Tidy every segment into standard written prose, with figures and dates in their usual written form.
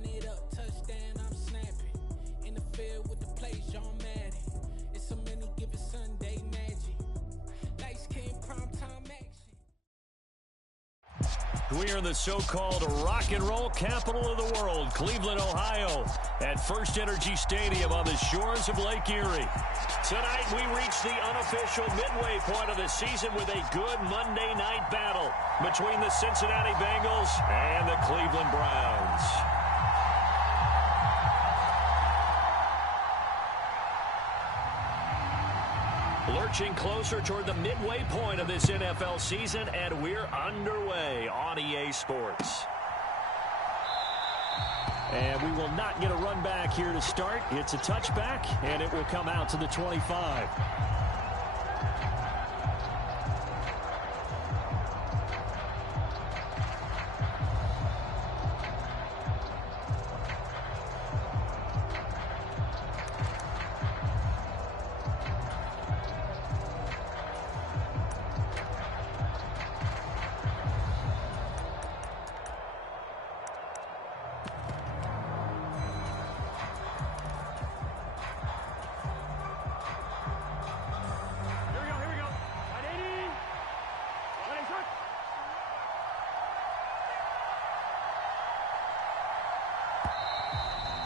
Run it up, touchdown, I'm snapping. In the field with the plays, John Madden. It's so many given Sunday magic. Lights came primetime action. We are in the so-called rock and roll capital of the world, Cleveland, Ohio, at First Energy Stadium on the shores of Lake Erie. Tonight, we reach the unofficial midway point of the season with a good Monday night battle between the Cincinnati Bengals and the Cleveland Browns. Lurching closer toward the midway point of this NFL season, and we're underway on EA Sports. And we will not get a run back here to start. It's a touchback, and it will come out to the 25.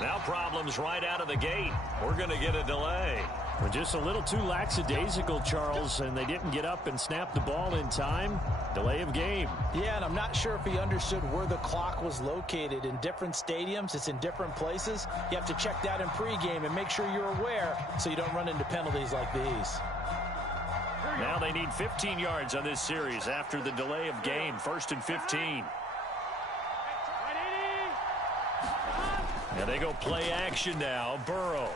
Now problems right out of the gate. We're going to get a delay. Well, just a little too lackadaisical, Charles, and they didn't get up and snap the ball in time. Delay of game. Yeah, and I'm not sure if he understood where the clock was located. In different stadiums, it's in different places. You have to check that in pregame and make sure you're aware so you don't run into penalties like these. Now they need 15 yards on this series after the delay of game. 1st and 15. And they go play action now. Burrow.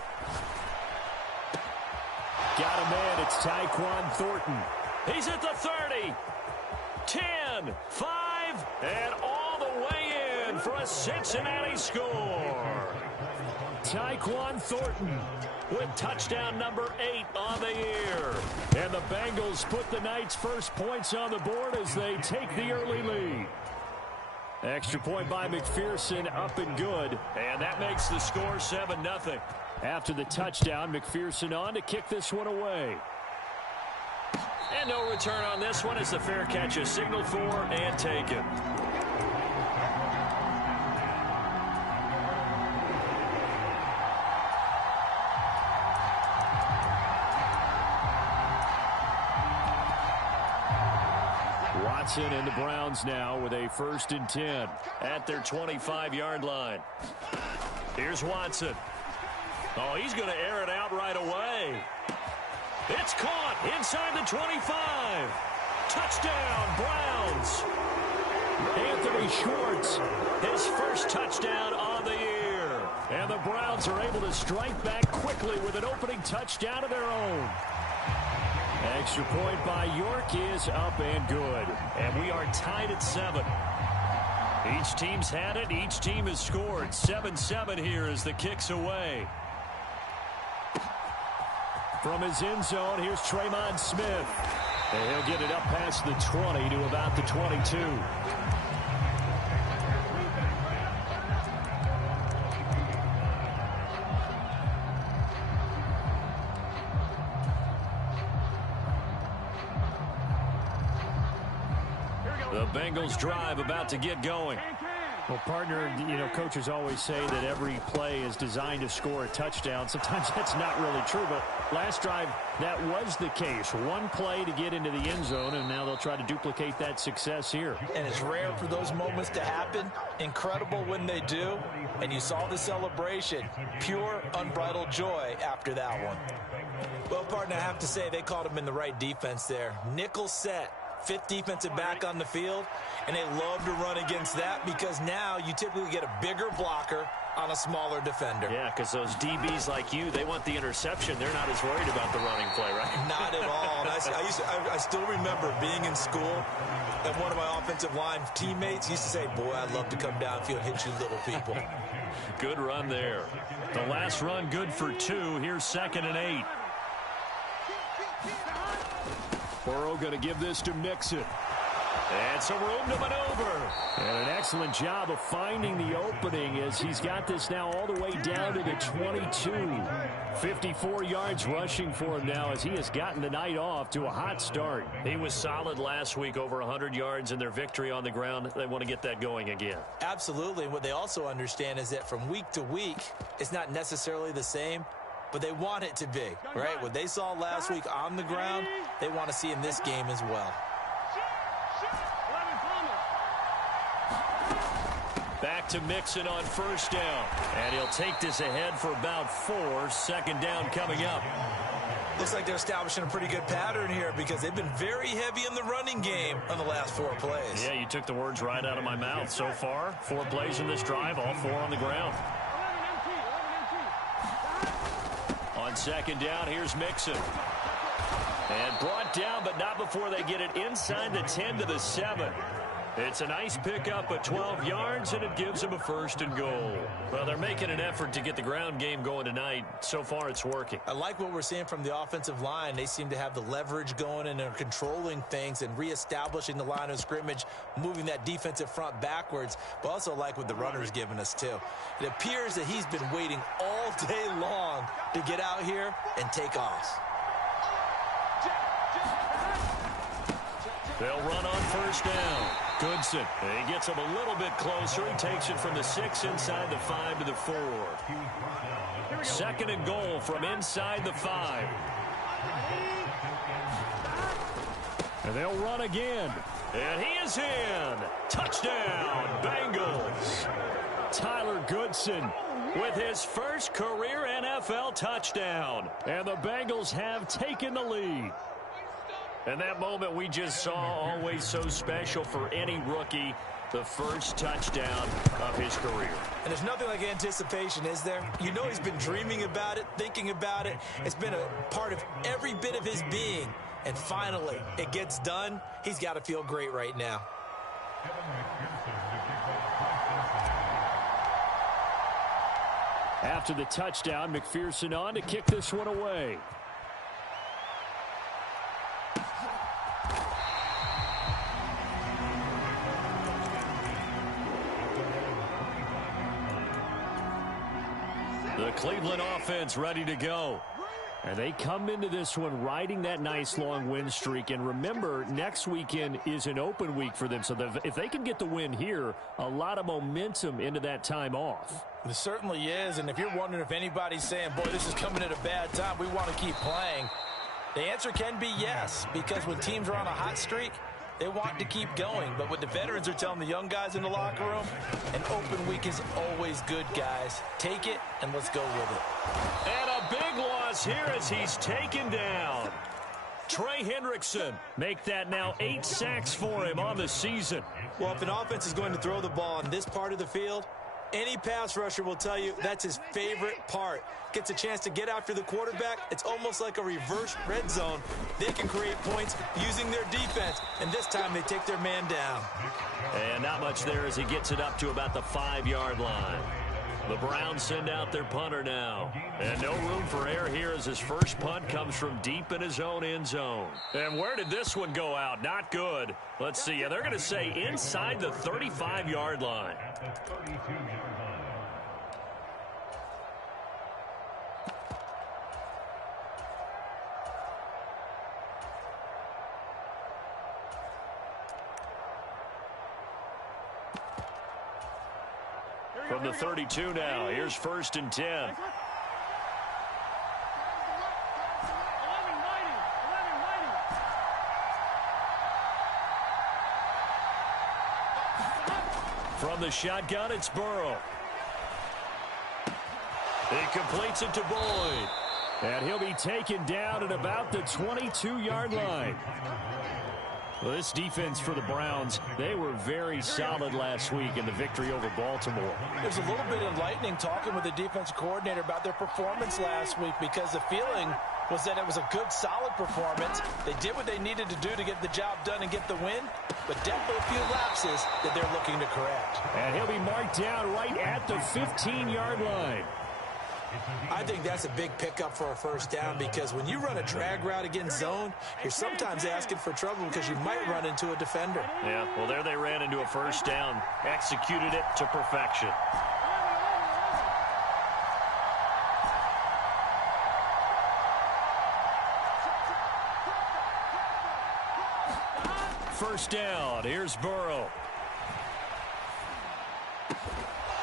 Got a man. It's Tyquan Thornton. He's at the 30. 10, 5, and all the way in for a Cincinnati score. Tyquan Thornton with touchdown number 8 on the year. And the Bengals put the night's first points on the board as they take the early lead. Extra point by McPherson, up and good. And that makes the score 7-0. After the touchdown, McPherson on to kick this one away. And no return on this one as the fair catch is signaled for and taken. Watson and the Browns now with a 1st and 10 at their 25-yard line. Here's Watson. Oh, he's going to air it out right away. It's caught inside the 25. Touchdown, Browns. Anthony Schwartz, his first touchdown on the year. And the Browns are able to strike back quickly with an opening touchdown of their own. Extra point by York is up and good. And we are tied at 7. Each team's had it. Each team has scored. 7-7 here as the kick's away. From his end zone, here's Tremon Smith. And he'll get it up past the 20 to about the 22. The Bengals drive about to get going. Well, partner, you know, coaches always say that every play is designed to score a touchdown. Sometimes that's not really true, but last drive, that was the case. One play to get into the end zone, and now they'll try to duplicate that success here. And it's rare for those moments to happen. Incredible when they do. And you saw the celebration. Pure, unbridled joy after that one. Well, partner, I have to say they caught him in the right defense there. Nickel set. 5th defensive back on the field, and they love to run against that because now you typically get a bigger blocker on a smaller defender. Yeah, because those DBs like you, they want the interception. They're not as worried about the running play, right? Not at all. And I still remember being in school, and one of my offensive line teammates used to say, boy, I'd love to come downfield and hit you little people. Good run there. The last run good for 2. Here's 2nd and 8. Burrow going to give this to Mixon. And some room to maneuver. And an excellent job of finding the opening as he's got this now all the way down to the 22. 54 yards rushing for him now as he has gotten the night off to a hot start. He was solid last week, over 100 yards in their victory on the ground. They want to get that going again. Absolutely. And what they also understand is that from week to week, it's not necessarily the same, but they want it to be, right? What they saw last week on the ground, they want to see in this game as well. Back to Mixon on first down. And he'll take this ahead for about 4. Second down coming up. Looks like they're establishing a pretty good pattern here because they've been very heavy in the running game on the last 4 plays. Yeah, you took the words right out of my mouth. So far, 4 plays in this drive, all 4 on the ground. On second down, here's Mixon. And brought down, but not before they get it inside the 10 to the 7. It's a nice pickup at 12 yards, and it gives them a 1st and goal. Well, they're making an effort to get the ground game going tonight. So far, it's working. I like what we're seeing from the offensive line. They seem to have the leverage going, and they're controlling things and reestablishing the line of scrimmage, moving that defensive front backwards, but also like what the runner's giving us, too. It appears that he's been waiting all day long to get out here and take off. They'll run on first down. Goodson. He gets him a little bit closer. He takes it from the 6 inside the 5 to the 4. 2nd and goal from inside the 5. And they'll run again. And he is in. Touchdown, Bengals. Tyler Goodson with his first career NFL touchdown. And the Bengals have taken the lead. And that moment we just saw, always so special for any rookie, the first touchdown of his career. And there's nothing like anticipation, is there? You know he's been dreaming about it, thinking about it. It's been a part of every bit of his being. And finally, it gets done. He's got to feel great right now. After the touchdown, McPherson on to kick this one away. The Cleveland offense ready to go. And they come into this one riding that nice long win streak. And remember, next weekend is an open week for them. So if they can get the win here, a lot of momentum into that time off. It certainly is. And if you're wondering if anybody's saying, boy, this is coming at a bad time, we want to keep playing, the answer can be yes. Because when teams are on a hot streak, they want to keep going. But what the veterans are telling the young guys in the locker room, an open week is always good, guys. Take it, and let's go with it. And a big loss here as he's taken down. Trey Hendrickson make that now 8 sacks for him on the season. Well, if an offense is going to throw the ball in this part of the field, any pass rusher will tell you that's his favorite part. Gets a chance to get after the quarterback. It's almost like a reverse red zone. They can create points using their defense, and this time they take their man down. And not much there as he gets it up to about the 5-yard line. The Browns send out their punter now. And no room for error here as his first punt comes from deep in his own end zone. And where did this one go out? Not good. Let's see. They're going to say inside the 35-yard line. From the 32 now, here's 1st and 10. From the shotgun, it's Burrow. He completes it to Boyd. And he'll be taken down at about the 22-yard line. Well, this defense for the Browns, they were very solid last week in the victory over Baltimore. There's a little bit enlightening talking with the defensive coordinator about their performance last week because the feeling was that it was a good, solid performance. They did what they needed to do to get the job done and get the win, but definitely a few lapses that they're looking to correct. And he'll be marked down right at the 15-yard line. I I think that's a big pickup for a first down because when you run a drag route against zone, you're sometimes asking for trouble because you might run into a defender. Yeah, well, there they ran into a first down, executed it to perfection. First down, here's Burrow.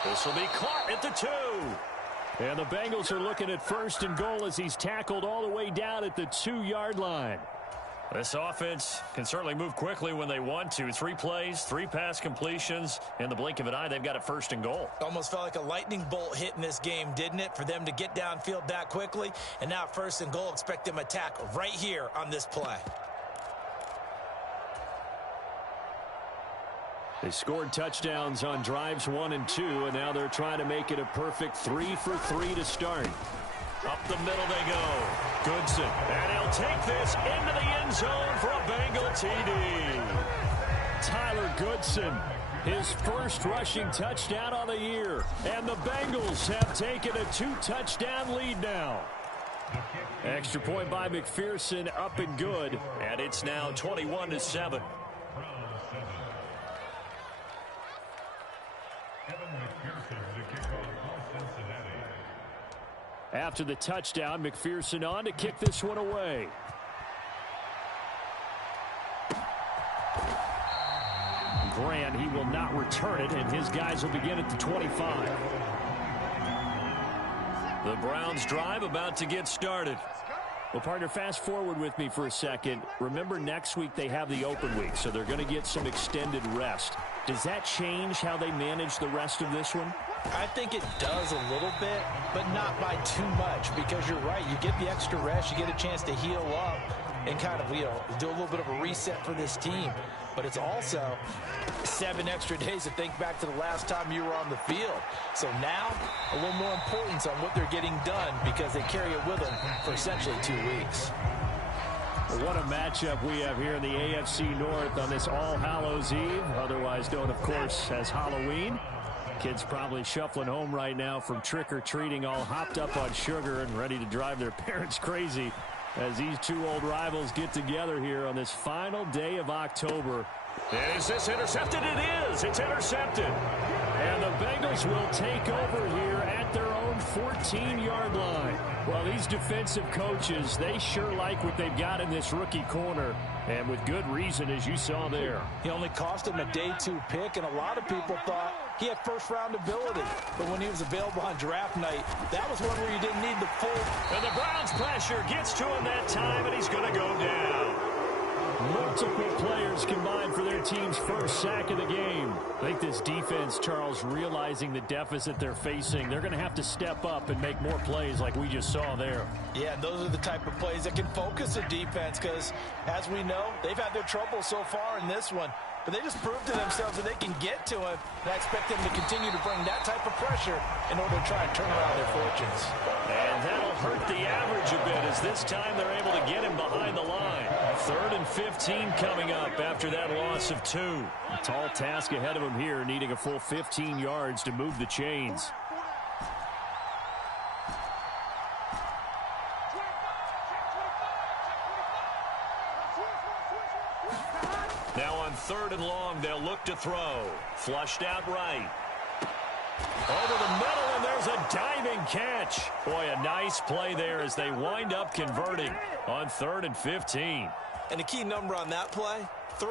This will be caught at the 2. And the Bengals are looking at first and goal as he's tackled all the way down at the 2-yard line. This offense can certainly move quickly when they want to. 3 plays, 3 pass completions. In the blink of an eye, they've got a first and goal. Almost felt like a lightning bolt hit in this game, didn't it? For them to get downfield that quickly. And now first and goal, expect them to attack right here on this play. They scored touchdowns on drives 1 and 2, and now they're trying to make it a perfect 3 for 3 to start. Up the middle they go. Goodson. And he'll take this into the end zone for a Bengal TD. Tyler Goodson, his first rushing touchdown on the year. And the Bengals have taken a 2-touchdown lead now. Extra point by McPherson, up and good. And it's now 21-7. After the touchdown, McPherson on to kick this one away. Grant, he will not return it, and his guys will begin at the 25. The Browns drive about to get started. Well, partner, fast forward with me for a second. Remember, next week they have the open week, so they're going to get some extended rest. Does that change how they manage the rest of this one? I think it does a little bit, but not by too much, because you're right. You get the extra rest, you get a chance to heal up and kind of, do a little bit of a reset for this team. But it's also 7 extra days to think back to the last time you were on the field. So now, a little more importance on what they're getting done because they carry it with them for essentially 2 weeks. Well, what a matchup we have here in the AFC North on this All Hallows Eve, otherwise known, of course, as Halloween. Kids probably shuffling home right now from trick-or-treating, all hopped up on sugar and ready to drive their parents crazy as these 2 old rivals get together here on this final day of October. Is this intercepted? It is. It's intercepted. And the Bengals will take over here at their own 14-yard line. Well, these defensive coaches, they sure like what they've got in this rookie corner, and with good reason, as you saw there. He only cost him a day 2 pick, and a lot of people thought he had first-round ability. But when he was available on draft night, that was one where you didn't need the full. And the Browns pressure gets to him that time, and he's going to go down. Multiple players combined for their team's first sack of the game. I think this defense, Charles, realizing the deficit they're facing, they're going to have to step up and make more plays like we just saw there. Yeah, those are the type of plays that can focus a defense because, as we know, they've had their trouble so far in this one. But they just proved to themselves that they can get to him, and I expect them to continue to bring that type of pressure in order to try and turn around their fortunes. And that'll hurt the average a bit as this time they're able to get him behind the line. 3rd and 15 coming up after that loss of 2. A tall task ahead of him here, needing a full 15 yards to move the chains. Now on 3rd and long, they'll look to throw. Flushed out right. Over the middle, and there's a diving catch. Boy, a nice play there as they wind up converting on 3rd and 15. And the key number on that play, 3.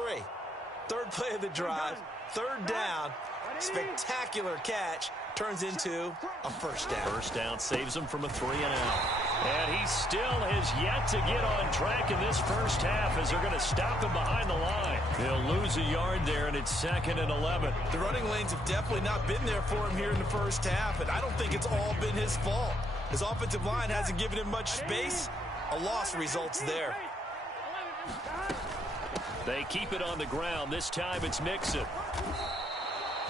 3rd play of the drive, 3rd down, spectacular catch, turns into a first down. First down saves them from a 3-and-out. And he still has yet to get on track in this first half as they're going to stop him behind the line. He'll lose a yard there, and it's 2nd and 11. The running lanes have definitely not been there for him here in the first half, and I don't think it's all been his fault. His offensive line hasn't given him much space. A loss results there. They keep it on the ground. This time it's Mixon.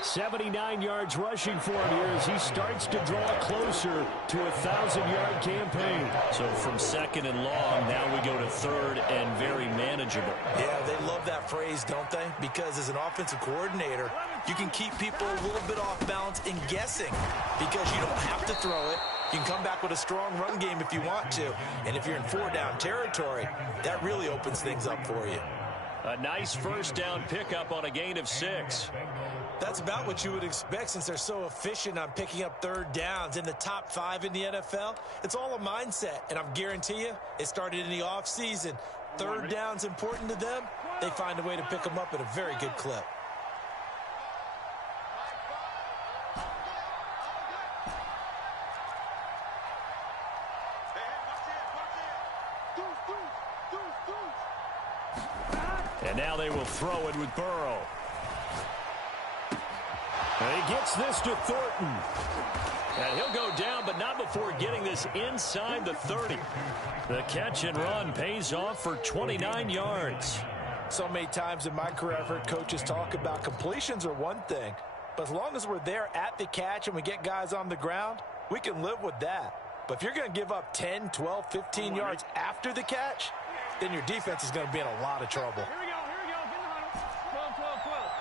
79 yards rushing for him here as he starts to draw closer to a 1,000-yard campaign. So from 2nd and long, now we go to 3rd and very manageable. Yeah, they love that phrase, don't they? Because as an offensive coordinator, you can keep people a little bit off balance and guessing because you don't have to throw it. You can come back with a strong run game if you want to. And if you're in 4-down territory, that really opens things up for you. A nice first down pickup on a gain of 6. That's about what you would expect since they're so efficient on picking up 3rd downs. In the top 5 in the NFL, it's all a mindset. And I guarantee you, it started in the offseason. 3rd down's important to them. They find a way to pick them up at a very good clip. And now they will throw it with Burrow. And he gets this to Thornton. And he'll go down, but not before getting this inside the 30. The catch and run pays off for 29 yards. So many times in my career, I've heard coaches talk about completions are one thing. But as long as we're there at the catch and we get guys on the ground, we can live with that. But if you're going to give up 10, 12, 15 yards after the catch, then your defense is going to be in a lot of trouble. Here we go. Get in the huddle. 12, 12, 12.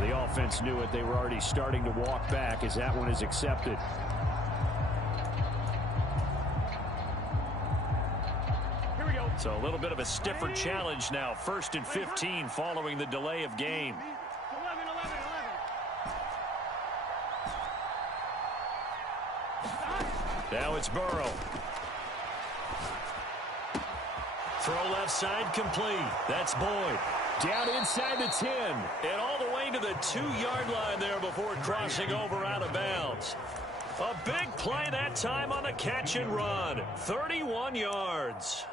The offense knew it. They were already starting to walk back as that one is accepted. Here we go. So a little bit of a stiffer challenge now. 1st and 15 following the delay of game. 11. Now it's Burrow. Throw left side complete. That's Boyd. Down inside the 10. And all the way to the 2-yard line there before crossing over out of bounds. A big play that time on the catch and run. 31 yards.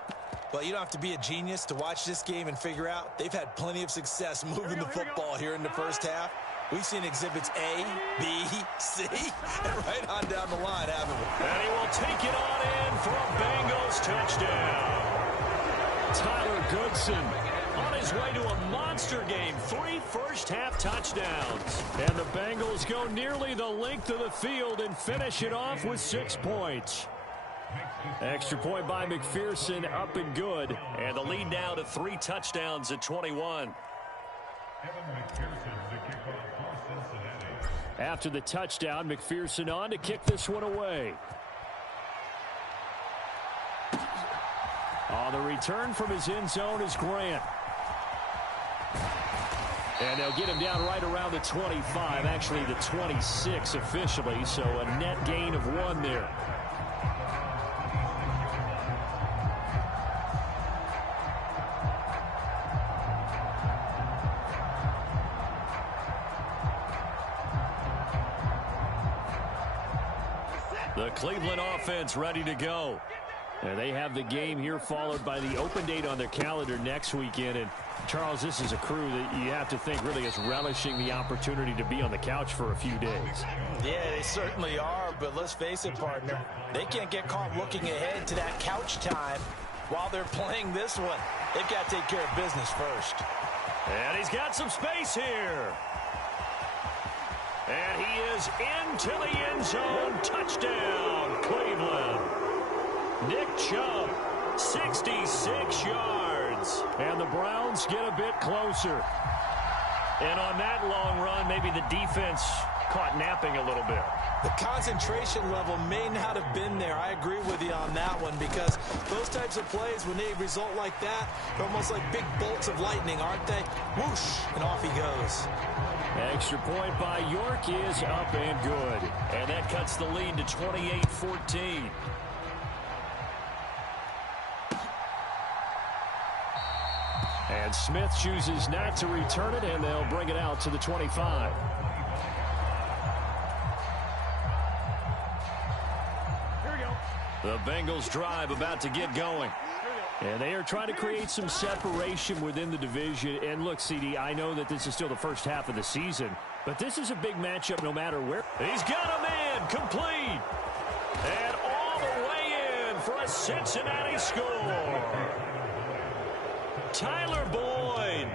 Well, you don't have to be a genius to watch this game and figure out they've had plenty of success moving the football here in the first half. We've seen exhibits A, B, C, and right on down the line, haven't we? And he will take it on in for a Bengals touchdown. Tyler Goodson On his way to a monster game, 3 first-half touchdowns. And the Bengals go nearly the length of the field and finish it off with 6 points. Extra point by McPherson, up and good. And the lead now to 3 touchdowns at 21. After the touchdown, McPherson on to kick this one away. On the return from his end zone is Grant. And they'll get him down right around the 25, actually the 26 officially, so a net gain of 1 there. The Cleveland offense ready to go. And they have the game here followed by the open date on their calendar next weekend. And Charles, this is a crew that you have to think really is relishing the opportunity to be on the couch for a few days. Yeah, they certainly are, but let's face it, partner. They can't get caught looking ahead to that couch time while they're playing this one. They've got to take care of business first. And he's got some space here. And he is into the end zone. Touchdown, Cleveland. Nick Chubb, 66 yards. And the Browns get a bit closer. And on that long run, maybe the defense caught napping a little bit. The concentration level may not have been there. I agree with you on that one because those types of plays, when they result like that, they're almost like big bolts of lightning, aren't they? Whoosh, and off he goes. Extra point by York is up and good. And that cuts the lead to 28-14. And Smith chooses not to return it, and they'll bring it out to the 25. Here we go. The Bengals drive about to get going. And they are trying to create some separation within the division. And look, CD, I know that this is still the first half of the season, but this is a big matchup no matter where. He's got a man complete. And all the way in for a Cincinnati score. Tyler Boyd,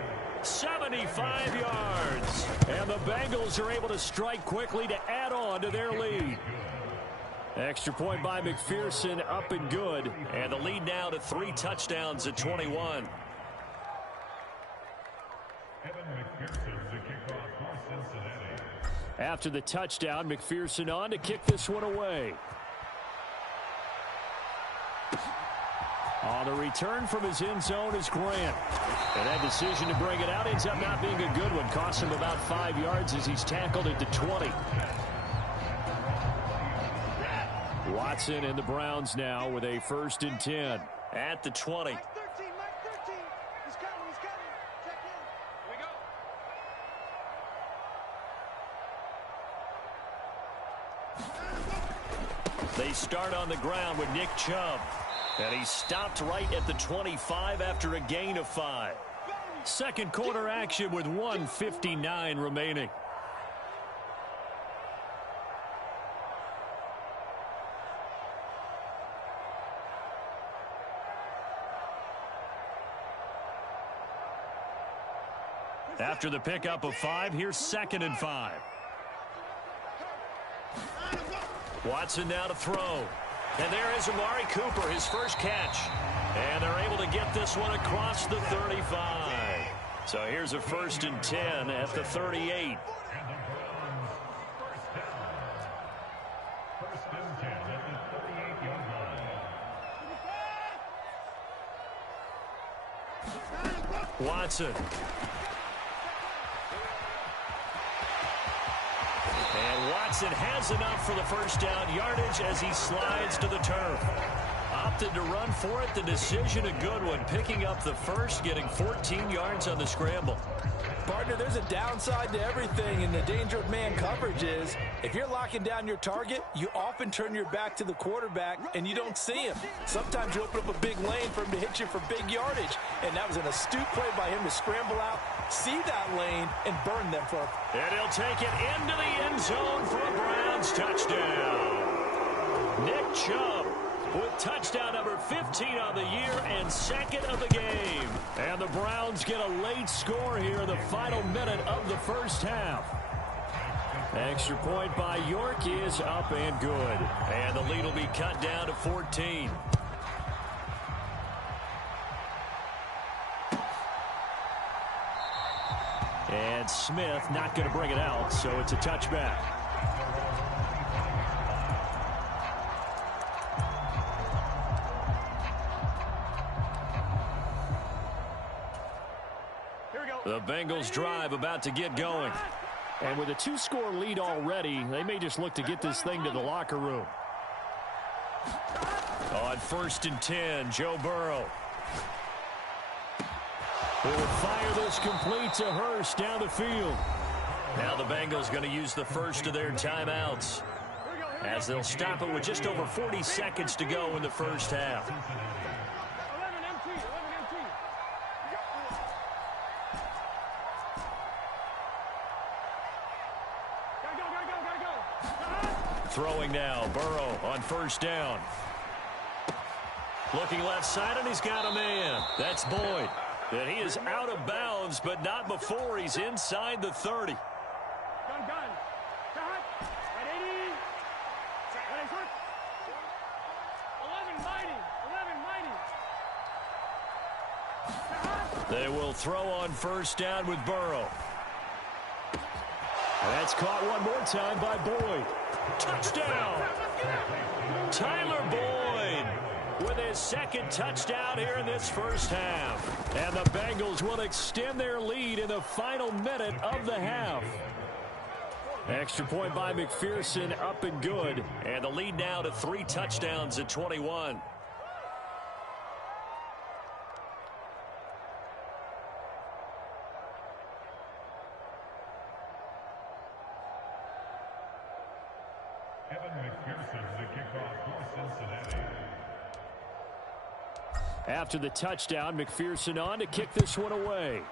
75 yards. And the Bengals are able to strike quickly to add on to their lead. Extra point by McPherson, up and good. And the lead now to 3 touchdowns at 21. After the touchdown, McPherson on to kick this one away. On the return from his end zone is Grant. And that decision to bring it out ends up not being a good one. Costs him about 5 yards as he's tackled at the 20. Watson and the Browns now with a 1st and 10. At the 20. Mike 13, Mike 13. He's coming, he's coming. Check in. Here we go. They start on the ground with Nick Chubb. And he stopped right at the 25 after a gain of 5. Second quarter action with 1:59 remaining. After the pickup of 5, here's 2nd and 5. Watson now to throw. And there is Amari Cooper, his first catch. And they're able to get this one across the 35. So here's a 1st and 10 at the 38. Watson. And Watson has enough for the 1st down yardage as he slides to the turf. Opted to run for it. The decision a good one. Picking up the 1st, getting 14 yards on the scramble. Partner, there's a downside to everything, and the danger of man coverage is if you're locking down your target, you often turn your back to the quarterback and you don't see him. Sometimes you open up a big lane for him to hit you for big yardage, and that was an astute play by him to scramble out, see that lane, and burn them for him. And he'll take it into the end zone for a Browns touchdown. Nick Chubb with touchdown number 15 on the year and 2nd of the game. And the Browns get a late score here in the final minute of the 1st half. Extra point by York is up and good. And the lead will be cut down to 14. And Smith not going to bring it out, so it's a touchback. The Bengals drive about to get going. And with a 2-score lead already, they may just look to get this thing to the locker room. On 1st and 10, Joe Burrow. Will fire this complete to Hurst down the field. Now the Bengals going to use the 1st of their timeouts, as they'll stop it with just over 40 seconds to go in the 1st half. 11 MT, 11 MT. Gotta go. Throwing now, Burrow on 1st down. Looking left side, and he's got a man. That's Boyd. And he is out of bounds, but not before he's inside the 30. Gun. Cut. At 80. That is hurt. 11 mighty. They will throw on 1st down with Burrow. That's caught one more time by Boyd. Touchdown! Tyler Boyd with his 2nd touchdown here in this 1st half. And the Bengals will extend their lead in the final minute of the half. Extra point by McPherson, up and good. And the lead now to 3 touchdowns at 21. After the touchdown, McPherson on to kick this one away.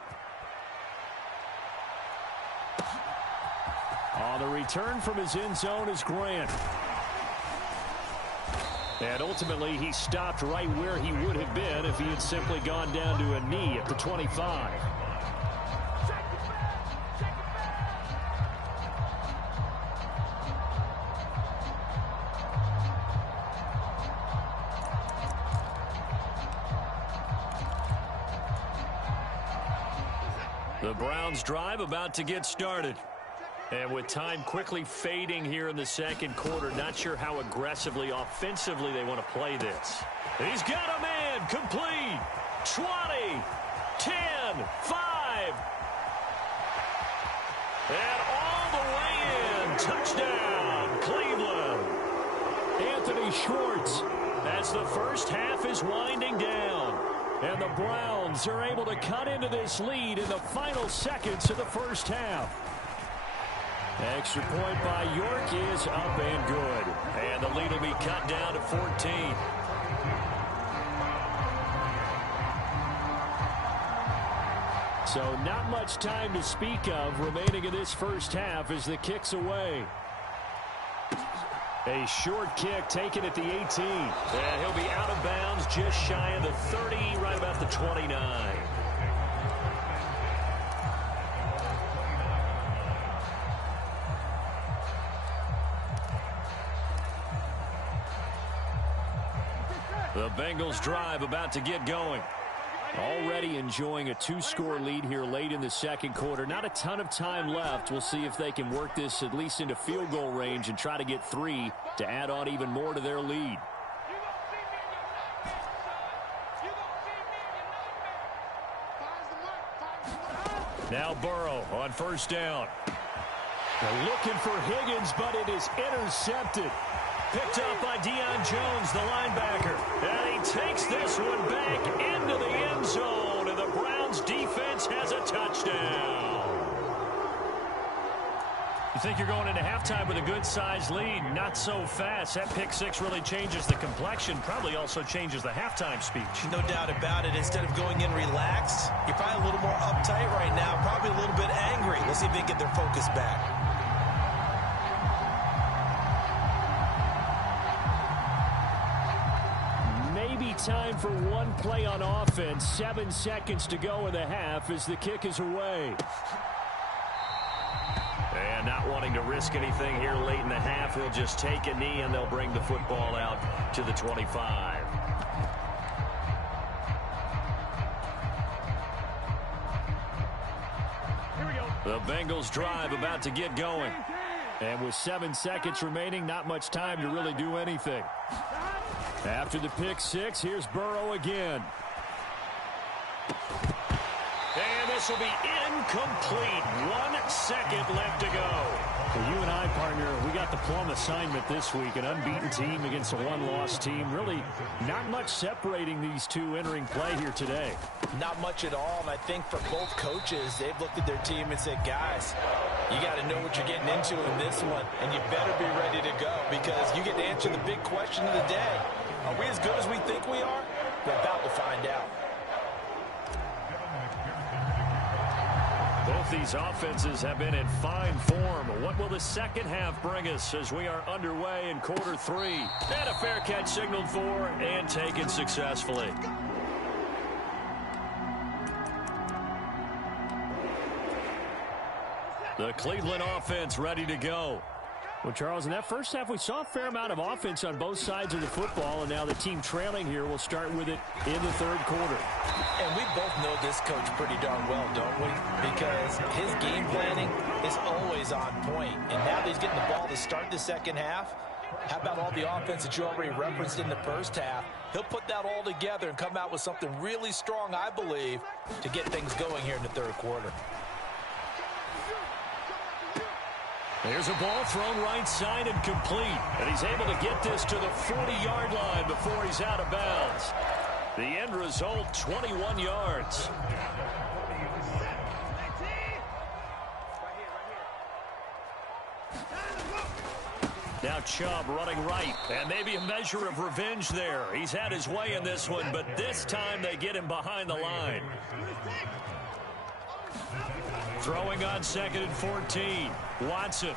On the return from his end zone is Grant. And ultimately, he stopped right where he would have been if he had simply gone down to a knee at the 25. The Browns drive about to get started. And with time quickly fading here in the second quarter, not sure how aggressively, offensively they want to play this. He's got a man, complete, 20, 10, 5. And all the way in, touchdown, Cleveland. Anthony Schwartz. As the first half is winding down. And the Browns are able to cut into this lead in the final seconds of the first half. Extra point by York is up and good. And the lead will be cut down to 14. So not much time to speak of remaining in this first half as the kick's away. A short kick taken at the 18. And he'll be out of bounds just shy of the 30, right about the 29. The Bengals drive about to get going. Already enjoying a 2-score lead here late in the second quarter. Not a ton of time left. We'll see if they can work this at least into field goal range and try to get 3 to add on even more to their lead. Now Burrow on first down. They're looking for Higgins, but it is intercepted. Picked up by Deion Jones, the linebacker. And he takes this one back into the end zone. And the Browns defense has a touchdown. You think you're going into halftime with a good-sized lead. Not so fast. That pick six really changes the complexion. Probably also changes the halftime speech. No doubt about it. Instead of going in relaxed, you're probably a little more uptight right now. Probably a little bit angry. Let's see if they can get their focus back. Time for one play on offense. 7 seconds to go in the half as the kick is away. And not wanting to risk anything here late in the half, he'll just take a knee and they'll bring the football out to the 25. Here we go. The Bengals drive about to get going. And with 7 seconds remaining, not much time to really do anything. After the pick six, here's Burrow again. And this will be incomplete. 1 second left to go. Well, you and I, partner, we got the plum assignment this week. An unbeaten team against a one-loss team. Really not much separating these two entering play here today. Not much at all, and I think for both coaches, they've looked at their team and said, guys, you got to know what you're getting into in this one, and you better be ready to go because you get to answer the big question of the day. Are we as good as we think we are? We're about to find out. Both these offenses have been in fine form. What will the second half bring us as we are underway in quarter 3? And a fair catch signaled for and taken successfully. The Cleveland offense ready to go. Well, Charles, in that first half, we saw a fair amount of offense on both sides of the football, and now the team trailing here will start with it in the third quarter. And we both know this coach pretty darn well, don't we? Because his game planning is always on point. And now that he's getting the ball to start the second half, how about all the offense that you already referenced in the first half? He'll put that all together and come out with something really strong, I believe, to get things going here in the third quarter. There's a ball thrown right side and complete. And he's able to get this to the 40-yard line before he's out of bounds. The end result, 21 yards. Now Chubb running right. And maybe a measure of revenge there. He's had his way in this one, but this time they get him behind the line. Throwing on 2nd and 14. Watson.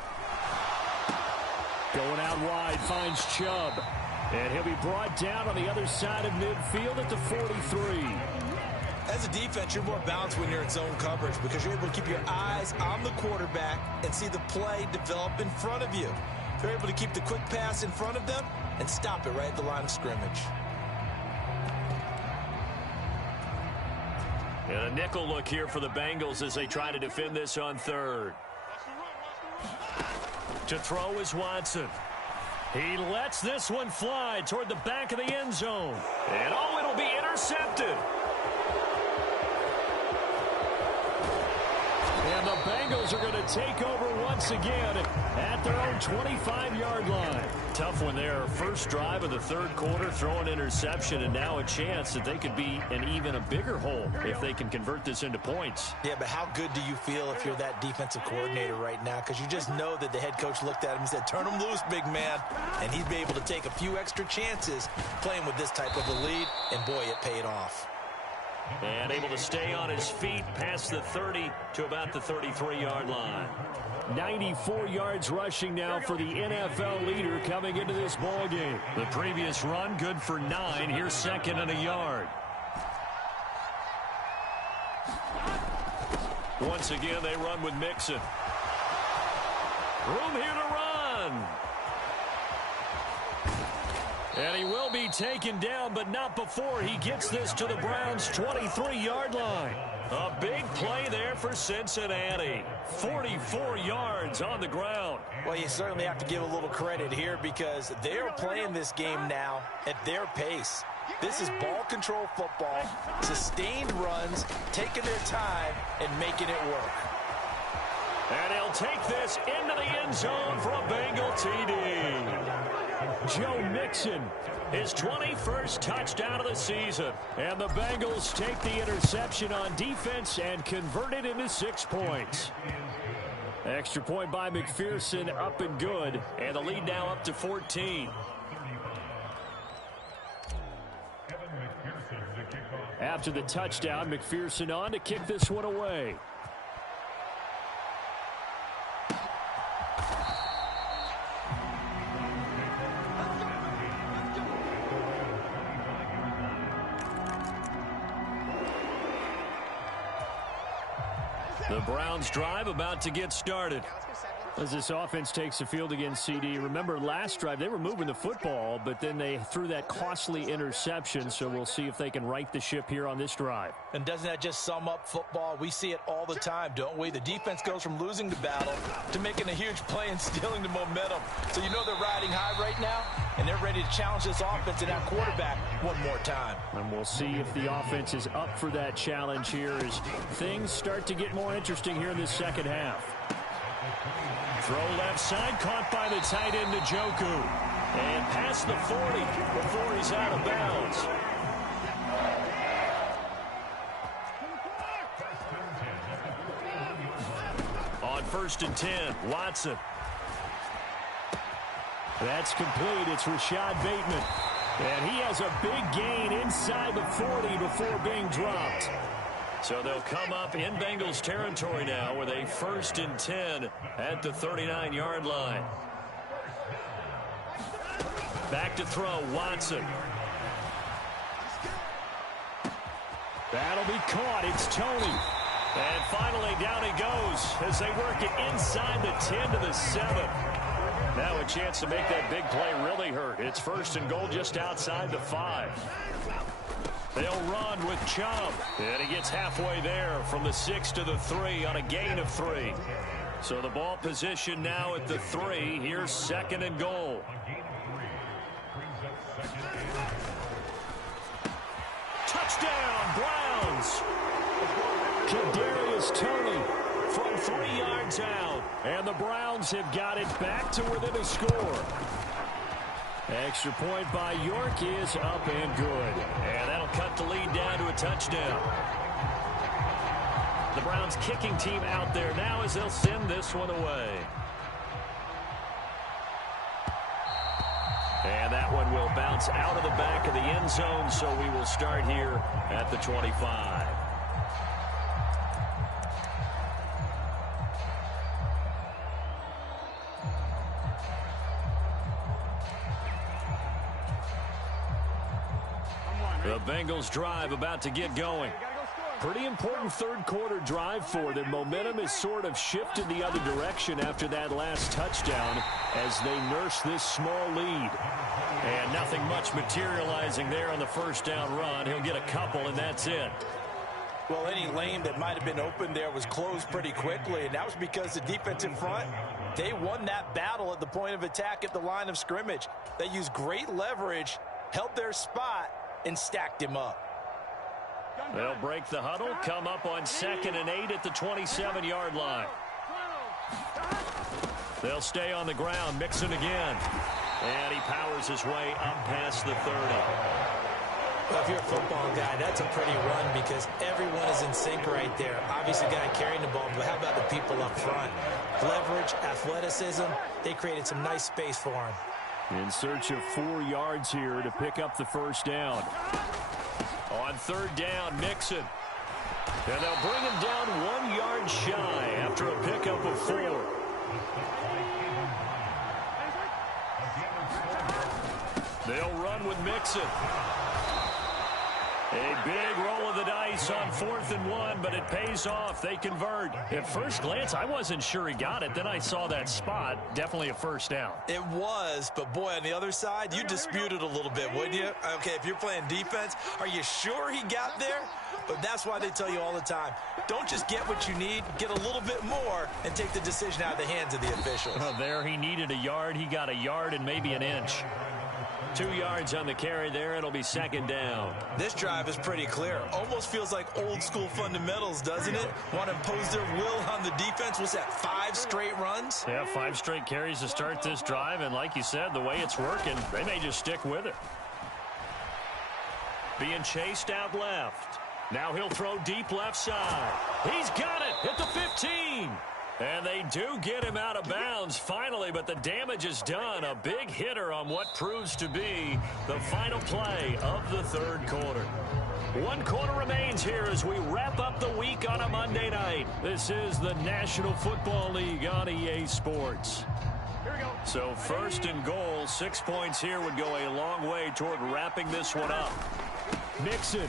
Going out wide, finds Chubb. And he'll be brought down on the other side of midfield at the 43. As a defense, you're more balanced when you're in zone coverage because you're able to keep your eyes on the quarterback and see the play develop in front of you. You're able to keep the quick pass in front of them and stop it right at the line of scrimmage. And a nickel look here for the Bengals as they try to defend this on third. To throw is Watson. He lets this one fly toward the back of the end zone. And oh, it'll be intercepted. And the Bengals are going to take over once again at their own 25-yard line. Tough one there. First drive of the third quarter, throw an interception, and now a chance that they could be in even a bigger hole if they can convert this into points. Yeah, but how good do you feel if you're that defensive coordinator right now? Because you just know that the head coach looked at him and said, turn him loose, big man. And he'd be able to take a few extra chances playing with this type of a lead, and boy, it paid off. And able to stay on his feet past the 30 to about the 33-yard line. 94 yards rushing now for the NFL leader coming into this ball game. The previous run good for 9. Here's second and a yard. Once again, they run with Mixon. Room here to run. And he will be taken down, but not before he gets this to the Browns' 23-yard line. A big play there for Cincinnati. 44 yards on the ground. Well, you certainly have to give a little credit here because they're playing this game now at their pace. This is ball control football, sustained runs, taking their time, and making it work. And he'll take this into the end zone for a Bengal TD. Joe Mixon, his 21st touchdown of the season. And the Bengals take the interception on defense and convert it into 6 points. Extra point by McPherson, up and good. And the lead now up to 14. After the touchdown, McPherson on to kick this one away. The Browns drive about to get started. As this offense takes the field against CD, remember last drive they were moving the football, but then they threw that costly interception, so we'll see if they can right the ship here on this drive. And doesn't that just sum up football? We see it all the time, don't we? The defense goes from losing the battle to making a huge play and stealing the momentum. So you know they're riding high right now, and they're ready to challenge this offense and that quarterback one more time. And we'll see if the offense is up for that challenge here as things start to get more interesting here in this second half. Throw left side, caught by the tight end Njoku. And past the 40 before he's out of bounds. On 1st and 10, Watson. That's complete. It's Rashad Bateman. And he has a big gain inside the 40 before being dropped. So they'll come up in Bengals territory now with a 1st and 10 at the 39-yard line. Back to throw, Watson. That'll be caught. It's Tony. And finally down he goes as they work it inside the 10 to the 7. Now a chance to make that big play really hurt. It's 1st and goal just outside the 5. They'll run with Chubb. And he gets halfway there from the 6 to the 3 on a gain of 3. So the ball position now at the 3. Here's 2nd and goal. Touchdown, Browns. Kadarius Toney from 3 yards out. And the Browns have got it back to within a score. Extra point by York is up and good. And that'll cut the lead down to a touchdown. The Browns kicking team out there now as they'll send this one away. And that one will bounce out of the back of the end zone, so we will start here at the 25. The Bengals drive about to get going. Pretty important third quarter drive for them. Momentum has sort of shifted the other direction after that last touchdown as they nurse this small lead. And nothing much materializing there on the first down run. He'll get a couple, and that's it. Well, any lane that might have been open there was closed pretty quickly, and that was because the defensive front, they won that battle at the point of attack at the line of scrimmage. They used great leverage, held their spot, and stacked him up. They'll break the huddle, come up on 2nd and 8 at the 27-yard line. They'll stay on the ground, Mixon again. And he powers his way up past the 30. Well, if you're a football guy, that's a pretty run because everyone is in sync right there. Obviously, the guy carrying the ball, but how about the people up front? Leverage, athleticism, they created some nice space for him. In search of 4 yards here to pick up the first down. On 3rd down, Mixon. And they'll bring him down 1 yard shy after a pickup of 4. They'll run with Mixon. A big roll of the dice on 4th and 1, but it pays off. They convert. At first glance, I wasn't sure he got it. Then I saw that spot. Definitely a first down. It was, but boy, on the other side, you dispute it a little bit, wouldn't you? Okay, if you're playing defense, are you sure he got there? But that's why they tell you all the time, don't just get what you need, get a little bit more, and take the decision out of the hands of the officials. Well, there he needed a yard. He got a yard and maybe an inch. 2 yards on the carry there. It'll be 2nd down. This drive is pretty clear. Almost feels like old school fundamentals, doesn't it? Want to impose their will on the defense. What's that, 5 straight runs? Yeah, 5 straight carries to start this drive. And like you said, the way it's working, they may just stick with it. Being chased out left. Now he'll throw deep left side. He's got it at the 15. And they do get him out of bounds finally, but the damage is done. A big hitter on what proves to be the final play of the 3rd quarter. 1 quarter remains here as we wrap up the week on a Monday night. This is the National Football League on EA Sports. So 1st and goal, 6 points here would go a long way toward wrapping this one up. Mixon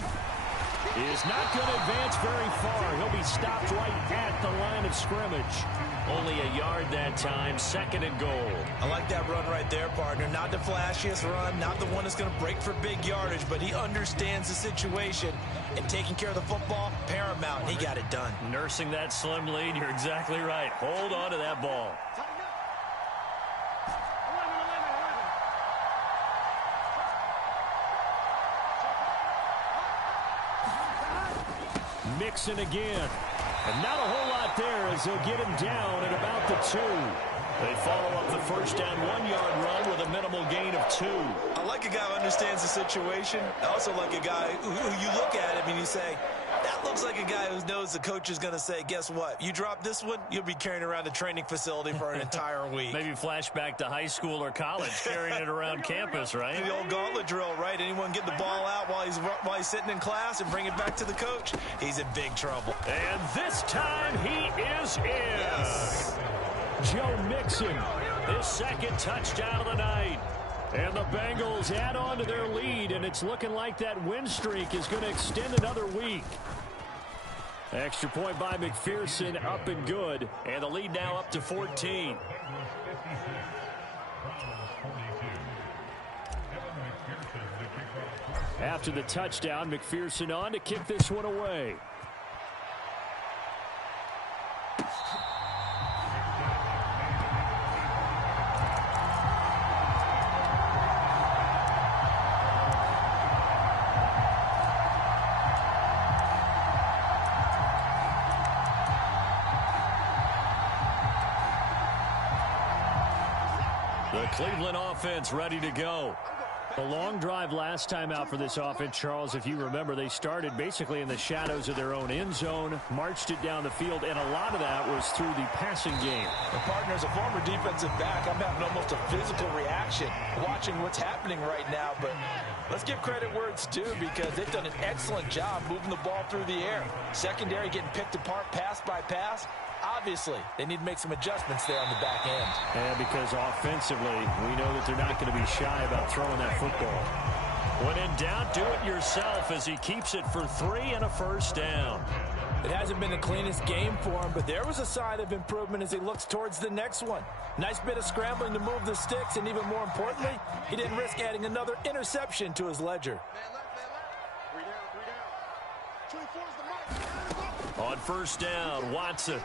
is not going to advance very far. He'll be stopped right at the line of scrimmage. Only a yard that time, 2nd and goal. I like that run right there, partner. Not the flashiest run, not the one that's going to break for big yardage, but he understands the situation, and taking care of the football, paramount. He got it done. Nursing that slim lead, you're exactly right. Hold on to that ball. Mixon again. And not a whole lot there as they'll get him down at about the 2. They follow up the first down 1 yard run with a minimal gain of 2. I like a guy who understands the situation. I also like a guy who you look at him and you say, that looks like a guy who knows the coach is going to say, guess what? You drop this one, you'll be carrying around a training facility for an entire week. Maybe flashback to high school or college, carrying it around campus, right? The old gauntlet drill, right? Anyone get the ball out while he's sitting in class and bring it back to the coach? He's in big trouble. And this time he is in. Yes. Joe Mixon. His 2nd touchdown of the night. And the Bengals add on to their lead, and it's looking like that win streak is going to extend another week. Extra point by McPherson, up and good. And the lead now up to 14. After the touchdown, McPherson on to kick this one away. The Cleveland offense ready to go. A long drive last time out for this offense, Charles. If you remember, they started basically in the shadows of their own end zone, marched it down the field, and a lot of that was through the passing game. The partner, as a former defensive back, I'm having almost a physical reaction watching what's happening right now. But let's give credit where it's due because they've done an excellent job moving the ball through the air. Secondary getting picked apart pass by pass. Obviously, they need to make some adjustments there on the back end. And because offensively, we know that they're not going to be shy about throwing that football. When in doubt, do it yourself as he keeps it for 3 and a first down. It hasn't been the cleanest game for him, but there was a sign of improvement as he looks towards the next one. Nice bit of scrambling to move the sticks, and even more importantly, he didn't risk adding another interception to his ledger. On first down, Watson.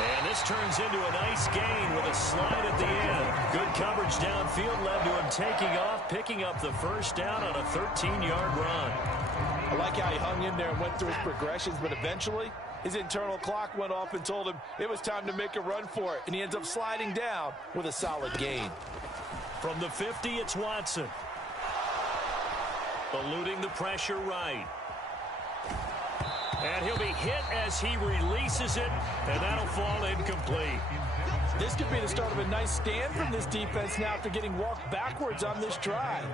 And this turns into a nice gain with a slide at the end. Good coverage downfield led to him taking off, picking up the first down on a 13-yard run. I like how he hung in there and went through his progressions, but eventually his internal clock went off and told him it was time to make a run for it, and he ends up sliding down with a solid gain. From the 50, it's Watson. Eluding the pressure right. And he'll be hit as he releases it, and that'll fall incomplete. This could be the start of a nice stand from this defense now after getting walked backwards on this drive.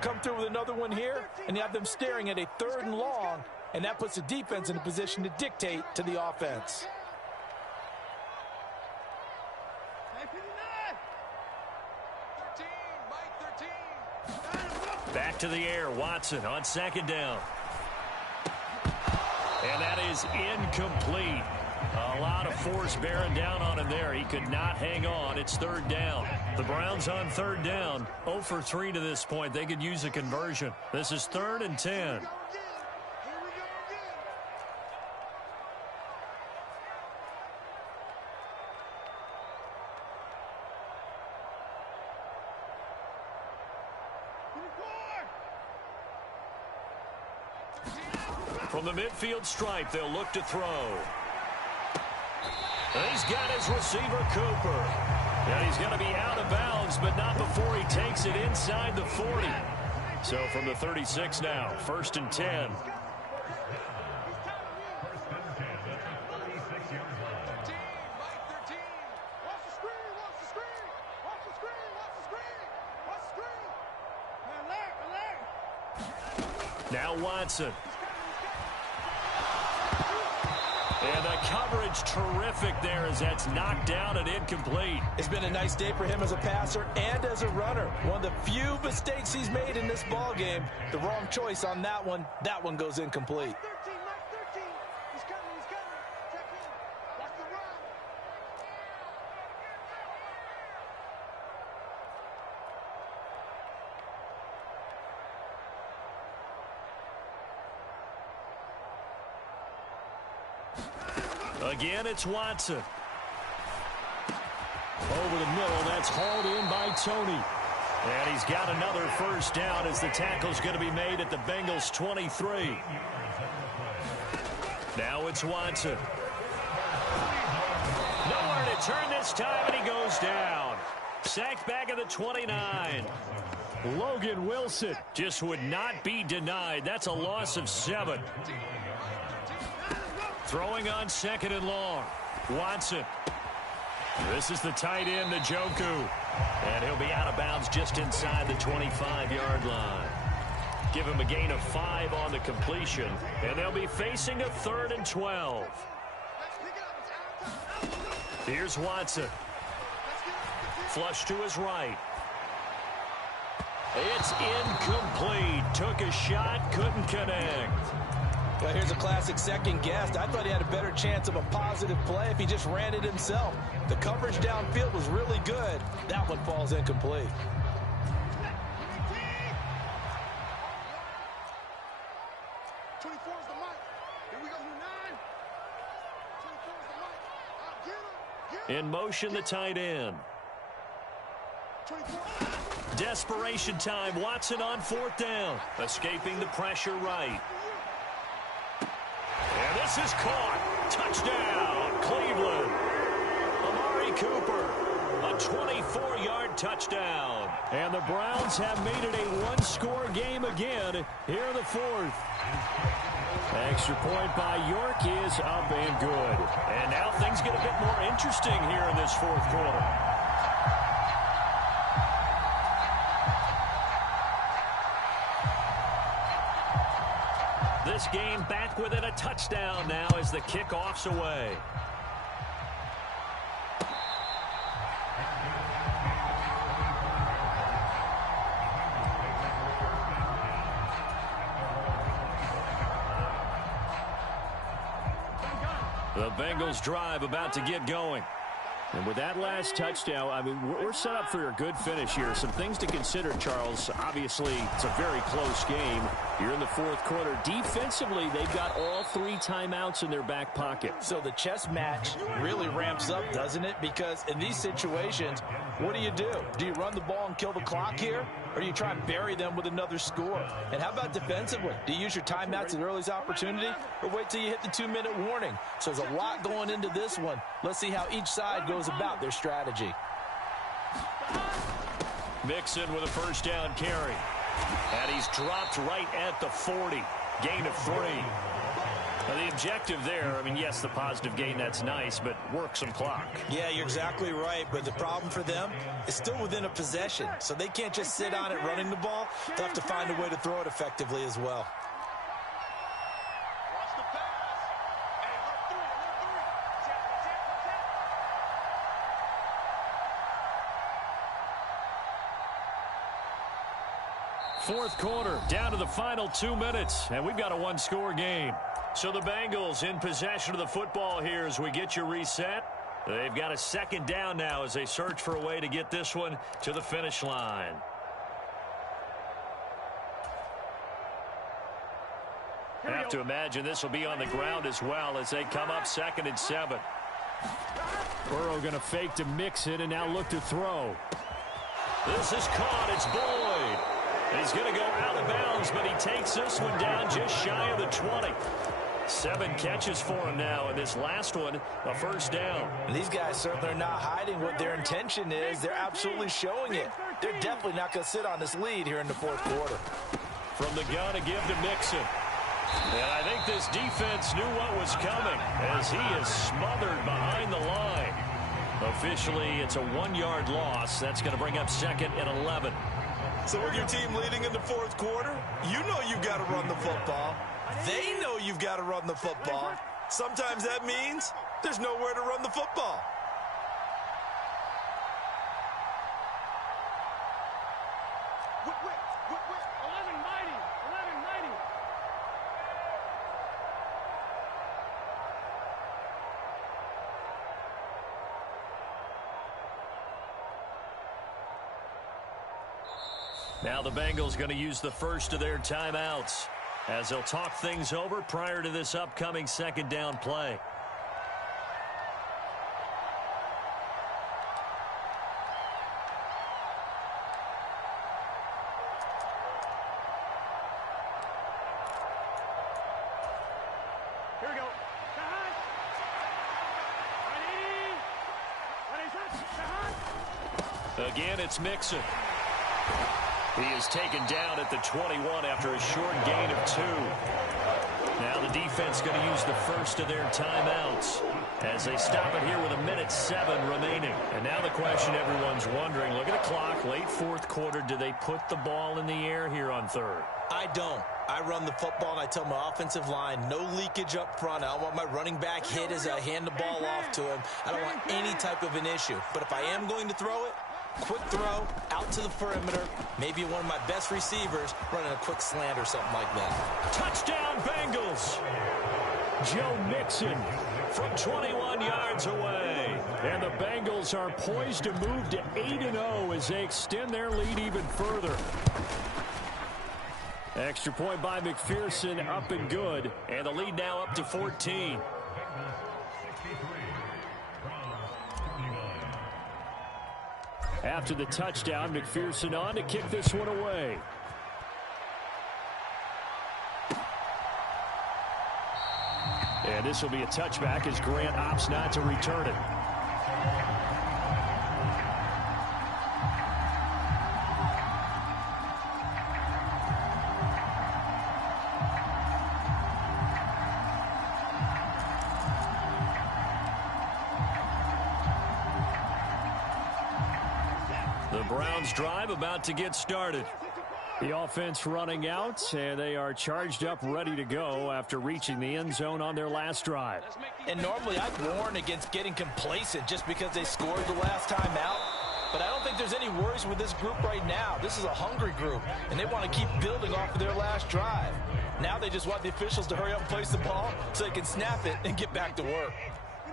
Come through with another one here, and you have them staring at a 3rd and long, and that puts the defense in a position to dictate to the offense. Back to the air, Watson on 2nd down. And that is incomplete. A lot of force bearing down on him there. He could not hang on. It's 3rd down. The Browns on 3rd down. 0 for 3 to this point. They could use a conversion. This is 3rd and 10. From the midfield stripe, they'll look to throw. And he's got his receiver, Cooper. And he's going to be out of bounds, but not before he takes it inside the 40. So from the 36 now, 1st and 10. Now Watson. And the coverage terrific there as that's knocked down and incomplete. It's been a nice day for him as a passer and as a runner. One of the few mistakes he's made in this ball game. The wrong choice on that one. That one goes incomplete. Again, it's Watson. Over the middle, that's hauled in by Tony. And he's got another first down as the tackle's going to be made at the Bengals' 23. Now it's Watson. Nowhere to turn this time, and he goes down. Sacked back at the 29. Logan Wilson just would not be denied. That's a loss of 7. Throwing on 2nd and long. Watson. This is the tight end, Njoku. And he'll be out of bounds just inside the 25-yard line. Give him a gain of 5 on the completion. And they'll be facing a 3rd and 12. Here's Watson. Flush to his right. It's incomplete. Took a shot, couldn't connect. Well, here's a classic second guess. I thought he had a better chance of a positive play if he just ran it himself. The coverage downfield was really good. That one falls incomplete. In motion, the tight end. Desperation time. Watson on 4th down. Escaping the pressure right. And this is caught. Touchdown, Cleveland. Amari Cooper, a 24-yard touchdown. And the Browns have made it a one-score game again here in the 4th. Extra point by York is up and good. And now things get a bit more interesting here in this 4th quarter. This game back within a touchdown now as the kickoff's away. The Bengals drive about to get going. And with that last touchdown, I mean, we're set up for a good finish here. Some things to consider, Charles. Obviously, it's a very close game. You're in the fourth quarter. Defensively, they've got all 3 timeouts in their back pocket. So the chess match really ramps up, doesn't it? Because in these situations, what do? Do you run the ball and kill the clock here? Or do you try and bury them with another score? And how about defensively? Do you use your timeouts at earliest opportunity? Or wait till you hit the 2-minute warning? So there's a lot going into this one. Let's see how each side goes about their strategy. Mixon with a first down carry. And he's dropped right at the 40. Gain of 3. Now, the objective there, I mean, yes, the positive gain, that's nice, but work some clock. Yeah, you're exactly right, but the problem for them is still within a possession, so they can't just sit on it running the ball. They'll have to find a way to throw it effectively as well. Fourth quarter, down to the final 2 minutes, and we've got a 1-score game. So the Bengals in possession of the football here as we get you reset. They've got a second down now as they search for a way to get this one to the finish line. I have to imagine this will be on the ground as well as they come up 2nd and 7. Burrow going to fake to Mixon and now look to throw. This is caught. It's Boyd. He's going to go out of bounds, but he takes this one down just shy of the 20. 7 catches for him now, and this last one, a first down. And these guys certainly are not hiding what their intention is. They're absolutely showing it. They're definitely not going to sit on this lead here in the fourth quarter. From the gun to give to Mixon. And I think this defense knew what was coming as he is smothered behind the line. Officially, it's a 1-yard loss. That's going to bring up 2nd and 11. So with your team leading in the fourth quarter, you know you've got to run the football. They know you've got to run the football. Sometimes that means there's nowhere to run the football. Now the Bengals going to use the first of their timeouts as they'll talk things over prior to this upcoming second down play. Here we go. Again, it's Mixon. He is taken down at the 21 after a short gain of 2. Now the defense going to use the first of their timeouts as they stop it here with 1:07 remaining. And now the question everyone's wondering, look at the clock, late fourth quarter, do they put the ball in the air here on third? I don't. I run the football and I tell my offensive line, no leakage up front. I don't want my running back hit as I hand the ball off to him. I don't want any type of an issue. But if I am going to throw it, quick throw out to the perimeter, maybe one of my best receivers running a quick slant or something like that. Touchdown Bengals! Joe Mixon From 21 yards away. And the Bengals are poised to move to 8-0 as they extend their lead even further. Extra point by McPherson, up and good. And the lead now up to 14. After the touchdown, McPherson on to kick this one away. And this will be a touchback as Grant opts not to return it. The Browns drive about to get started. The offense running out, and they are charged up, ready to go after reaching the end zone on their last drive. And normally I'd warn against getting complacent just because they scored the last time out. But I don't think there's any worries with this group right now. This is a hungry group, and they want to keep building off of their last drive. Now they just want the officials to hurry up and place the ball so they can snap it and get back to work.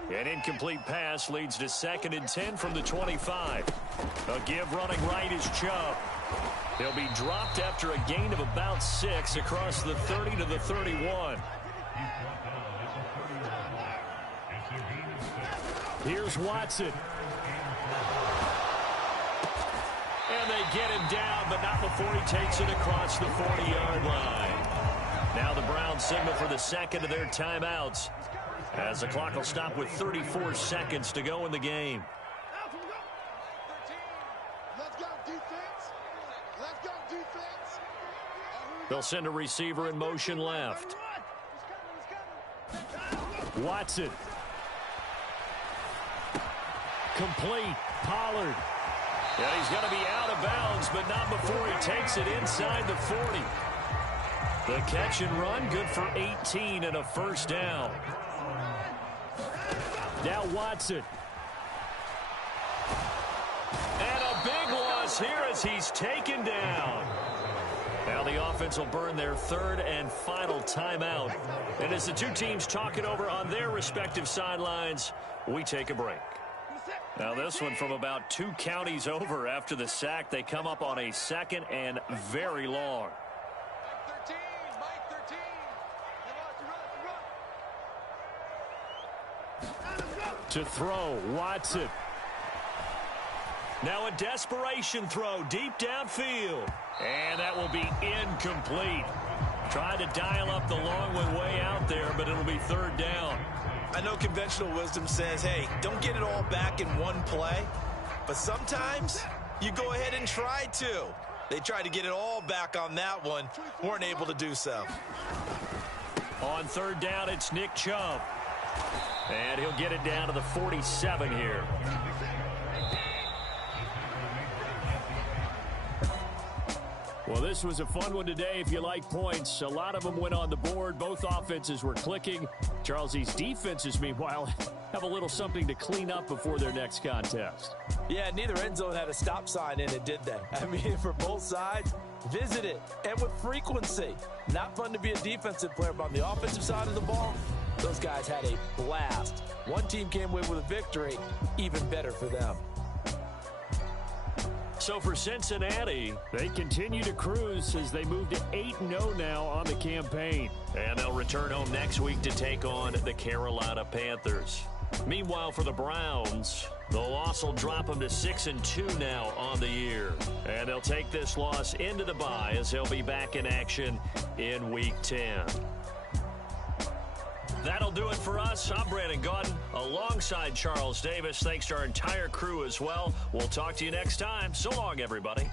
An incomplete pass leads to 2nd and 10 from the 25. A give running right is Chubb. He'll be dropped after a gain of about 6 across the 30 to the 31. Here's Watson. And they get him down, but not before he takes it across the 40-yard line. Now the Browns signal for the second of their timeouts, as the clock will stop with 34 seconds to go in the game. They'll send a receiver in motion left. Watson. Complete. Pollard. And he's going to be out of bounds, but not before he takes it inside the 40. The catch and run, good for 18 and a first down. Now Watson. And a big loss here as he's taken down. Now the offense will burn their 3rd and final timeout. And as the two teams talk it over on their respective sidelines, we take a break. Now this one from about 2 counties over after the sack. They come up on a 2nd and very long. To throw, Watson. Now a desperation throw deep downfield. And that will be incomplete. Tried to dial up the long one way out there, but it'll be 3rd down. I know conventional wisdom says, hey, don't get it all back in one play. But sometimes you go ahead and try to. They tried to get it all back on that one. Weren't able to do so. On 3rd down, it's Nick Chubb. And he'll get it down to the 47 here. Well, this was a fun one today if you like points. A lot of them went on the board. Both offenses were clicking. Charles, these defenses, meanwhile, have a little something to clean up before their next contest. Yeah, neither end zone had a stop sign in it, did they? I mean, for both sides, visit it, and with frequency. Not fun to be a defensive player, but on the offensive side of the ball, those guys had a blast. One team came away with a victory, even better for them. So for Cincinnati, they continue to cruise as they move to 8-0 now on the campaign. And they'll return home next week to take on the Carolina Panthers. Meanwhile, for the Browns, the loss will drop them to 6-2 now on the year. And they'll take this loss into the bye as they'll be back in action in Week 10. That'll do it for us. I'm Brandon Gaudin alongside Charles Davis. Thanks to our entire crew as well. We'll talk to you next time. So long, everybody.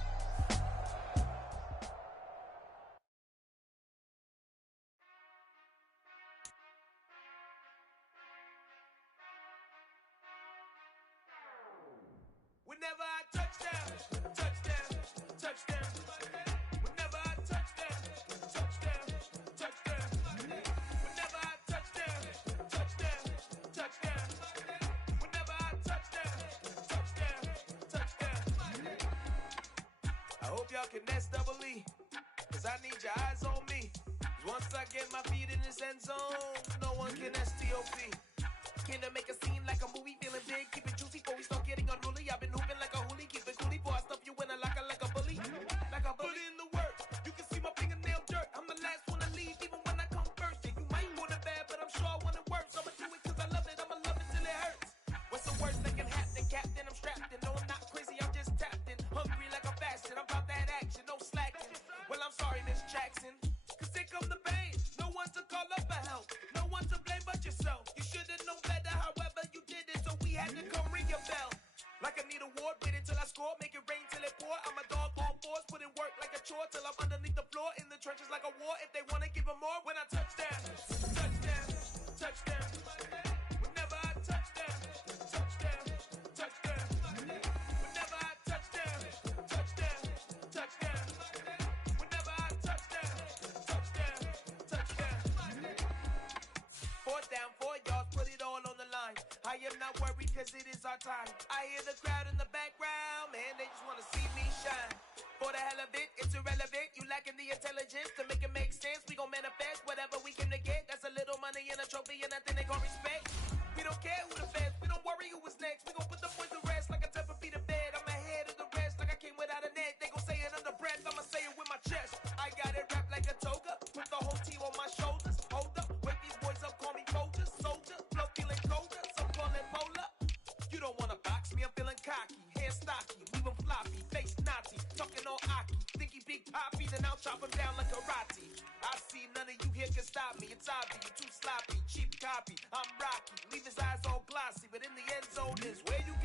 Whenever I touchdown, touchdown, touchdown. Whenever I touchdown, touchdown, touchdown. Whenever I touchdown, touchdown, touchdown. Whenever I touchdown, touchdown, touchdown. I hope y'all can SWE, cause I need your eyes on me. Once I get my feet in this end zone, no one can STOP. Can I make a scene like a movie, feeling big, keep it juicy before we start getting unruly. I've been hooping like a hoolie, keep it coolie before I stuff you in a locker like a bully. Like a bully. Put in the work, you can see my fingernail dirt. I'm the last one to leave, even when I come first. Yeah, you might want it bad, but I'm sure I want it worse. I'ma do it cause I love it, I'ma love it till it hurts. What's the worst that can happen, Captain? I'm strapped in, no I'm not crazy, I'm just tapped in. Hungry like a bastard, I'm about that action, no slacking. Well, I'm sorry, Miss Jackson, cause here come the pain. No one to call up for help, no one to blame but yourself. You should've known better, however you did it, so we had to come ring your bell. Like I need a award, wait until I score, make it rain till it pour. I'm a dog on fours, put in work like a chore till I'm underneath the floor, in the trenches like a war. If they wanna give them more, when I touchdown, touchdown, touchdown. Whenever I touchdown, touchdown, touchdown. Whenever I touchdown, touchdown, touchdown. Whenever I touchdown, touchdown, touchdown. 4th down, 4 yards, put it all on the line. I am not worried cause it is our time. I hear the crowd in the background, man, they just wanna see me shine. For the hell of it, it's irrelevant. You lacking the intelligence to make it make sense. We gon' manifest whatever we came to get. That's a little money and a trophy and nothing they gon' respect. We don't care who the chop him down like karate. I see none of you here can stop me. It's obvious, you're too sloppy, cheap copy. I'm Rocky, leave his eyes all glossy, but in the end zone is where you